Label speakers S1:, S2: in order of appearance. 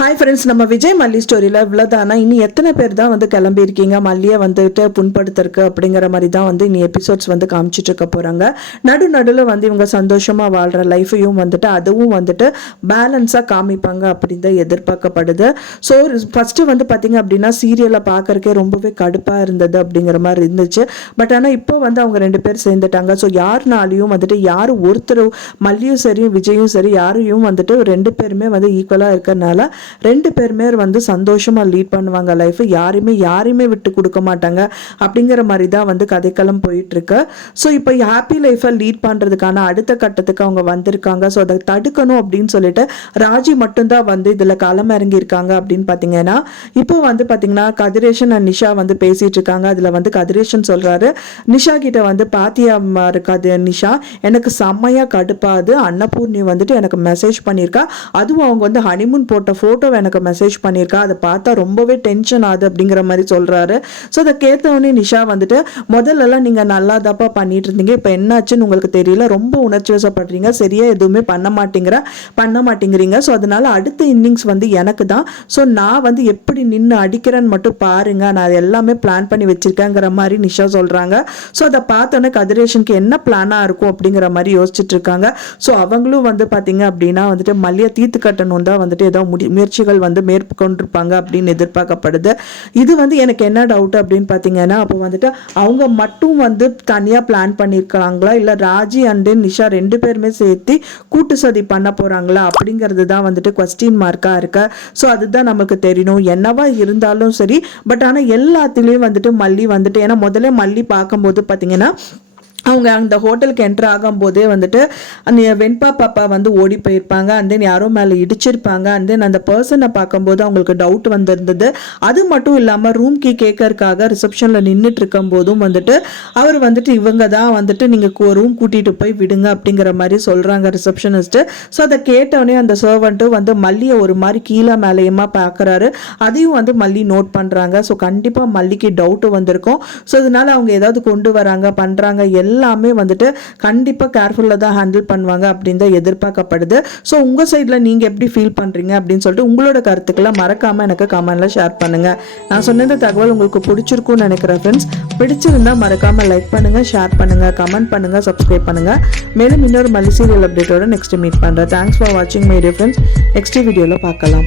S1: Hi friends நம்ம விஜய் மல்லி ஸ்டோரியில் இவ்வளோதானா இனி எத்தனை பேர் தான் வந்து கிளம்பியிருக்கீங்க? மல்லியை வந்துட்டு புண்படுத்திருக்கு அப்படிங்கிற மாதிரி தான் வந்து இனி எபிசோட்ஸ் வந்து காமிச்சிட்டு இருக்க போகிறாங்க நடு நடுவில் வந்து இவங்க சந்தோஷமாக வாழ்கிற லைஃபையும் வந்துட்டு அதுவும் வந்துட்டு பேலன்ஸாக காமிப்பாங்க அப்படின்னு தான் எதிர்பார்க்கப்படுது. ஸோ ஃபஸ்ட்டு வந்து பார்த்தீங்க அப்படின்னா சீரியலை பார்க்கறக்கே ரொம்பவே கடுப்பாக இருந்தது அப்படிங்கிற மாதிரி இருந்துச்சு. பட் ஆனால் இப்போ வந்து அவங்க ரெண்டு பேர் சேர்ந்துட்டாங்க. ஸோ யாருனாலையும் வந்துட்டு யார் ஒருத்தர் மல்லியும் சரி விஜயும் சரி யாரையும் வந்துட்டு ரெண்டு பேருமே வந்து ஈக்குவலாக இருக்கிறனால ரெண்டு பேருமே வந்து சந்தோஷமாக லீட் பண்ணுவாங்க லைஃப் யாரையுமே யாரையுமே விட்டு கொடுக்க மாட்டாங்க அப்படிங்கிற மாதிரி தான் வந்து கதைக்களம் போயிட்டுருக்கு. ஸோ இப்போ ஹாப்பி லைஃப்பை லீட் பண்ணுறதுக்கான அடுத்த கட்டத்துக்கு அவங்க வந்திருக்காங்க. ஸோ அதை தடுக்கணும் அப்படின்னு சொல்லிட்டு ராஜி மட்டும்தான் வந்து இதில் களம் இறங்கியிருக்காங்க அப்படின்னு பார்த்தீங்கன்னா இப்போ வந்து பார்த்தீங்கன்னா கதிரேஷன் அண்ட் நிஷா வந்து பேசிகிட்டு இருக்காங்க அதில் வந்து கதிரேஷன் சொல்கிறாரு நிஷா கிட்ட வந்து பாத்தியா இருக்காது நிஷா. எனக்கு செம்மையாக கடுப்பாது அன்னபூர்ணி வந்துட்டு எனக்கு மெசேஜ் பண்ணியிருக்கா. அதுவும் அவங்க வந்து ஹனிமூன் போட்ட ஃபோட்டோ ஃபோட்டோவை எனக்கு மெசேஜ் பண்ணியிருக்கா? அதை பார்த்தா ரொம்பவே டென்ஷன் ஆகுது அப்படிங்கிற மாதிரி சொல்கிறாரு ஸோ அதை கேட்டவொடனே நிஷா வந்துட்டு முதல்லலாம் நீங்கள் நல்லா தப்பா பண்ணிட்டு இருந்தீங்க இப்போ என்னாச்சுன்னு உங்களுக்கு தெரியல. ரொம்ப உணர்ச்சி வசப்படுறீங்க. சரியாக எதுவுமே பண்ண மாட்டேங்கிற பண்ண மாட்டேங்கிறீங்க. ஸோ அதனால் அடுத்த இன்னிங்ஸ் வந்து எனக்கு தான். ஸோ நான் வந்து எப்படி நின்று அடிக்கிறேன்னு மட்டும் பாருங்க. நான் அது எல்லாமே பிளான் பண்ணி வச்சிருக்கேங்கிற மாதிரி நிஷா சொல்கிறாங்க ஸோ அதை பார்த்தோன்னே கதிரேஷனுக்கு என்ன பிளானாக இருக்கும் அப்படிங்கிற மாதிரி யோசிச்சுட்டு இருக்காங்க. ஸோ அவங்களும் வந்து பார்த்தீங்க அப்படின்னா வந்துட்டு மல்லியை தீர்த்து கட்டணும் தான் வந்துட்டு ஏதோ முடி முயற்சிகள் வந்து மேற்கொண்டிருப்பாங்க அப்படின்னு எதிர்பார்க்கப்படுது. இது வந்து எனக்கு என்ன டவுட் அப்படின்னு பார்த்தீங்கன்னா அப்போ வந்துட்டு அவங்க மட்டும் வந்து தனியாக பிளான் பண்ணியிருக்காங்களா இல்லை ராஜி அண்டு நிஷா ரெண்டு பேருமே சேர்த்து கூட்டு சதி பண்ண போகிறாங்களா அப்படிங்கிறது தான் வந்துட்டு கொஸ்டின் மார்க்காக இருக்கு. ஸோ அதுதான் நமக்கு தெரியணும். என்னவா இருந்தாலும் சரி பட் ஆனால் எல்லாத்துலேயும் வந்துட்டு மல்லி வந்துட்டு ஏன்னா முதல்ல மல்லி பார்க்கும்போது பார்த்தீங்கன்னா அவங்க அந்த ஹோட்டலுக்கு என்ட்ரு ஆகும்போதே வந்துட்டு அந்த வெண்பா பாப்பா வந்து ஓடி போயிருப்பாங்க அண்ட் தென் யாரோ மேலே இடிச்சிருப்பாங்க அண்ட் தென் அந்த பர்சனை பார்க்கும்போது அவங்களுக்கு டவுட் வந்திருந்தது. அது மட்டும் இல்லாமல் ரூம் கீ கேட்கறதுக்காக ரிசப்ஷனில் நின்றுட்டு இருக்கும் போதும் வந்துட்டு அவர் வந்துட்டு இவங்க தான் வந்துட்டு நீங்கள் ரூம் கூட்டிகிட்டு போய் விடுங்க அப்படிங்கிற மாதிரி சொல்கிறாங்க ரிசப்ஷனிஸ்ட்டு ஸோ அதை கேட்டவுடனே அந்த சர்வெண்ட்டும் வந்து மல்லியை ஒரு மாதிரி கீழே மேலேயுமா பார்க்குறாரு அதையும் வந்து மல்லி நோட் பண்ணுறாங்க ஸோ கண்டிப்பாக மல்லிக்கு டவுட்டு வந்திருக்கும். ஸோ இதனால அவங்க ஏதாவது கொண்டு வராங்க பண்ணுறாங்க எல்லாம் எல்லாமே வந்துட்டு கண்டிப்பாக கேர்ஃபுல்லாக தான் ஹேண்டில் பண்ணுவாங்க அப்படின்னு தான் எதிர்பார்க்கப்படுது. ஸோ உங்கள் சைடில் நீங்கள் எப்படி ஃபீல் பண்ணுறீங்க அப்படின்னு சொல்லிட்டு உங்களோட கருத்துக்களை மறக்காமல் எனக்கு கமெண்டில் ஷேர் பண்ணுங்கள் நான் சொன்ன இந்த தகவல் உங்களுக்கு பிடிச்சிருக்கும்னு நினைக்கிறேன் ஃப்ரெண்ட்ஸ் பிடிச்சிருந்தா மறக்காமல் லைக் பண்ணுங்கள் ஷேர் பண்ணுங்கள் கமெண்ட் பண்ணுங்கள் சப்ஸ்கிரைப் பண்ணுங்கள் மேலும் இன்னொரு மல்லி சீரியல் அப்டேட்டோட நெக்ஸ்ட் மீட் பண்ணுறேன் தேங்க்ஸ் ஃபார் வாட்சிங் மை ஃப்ரெண்ட்ஸ் நெக்ஸ்ட் வீடியோவில் பார்க்கலாம்.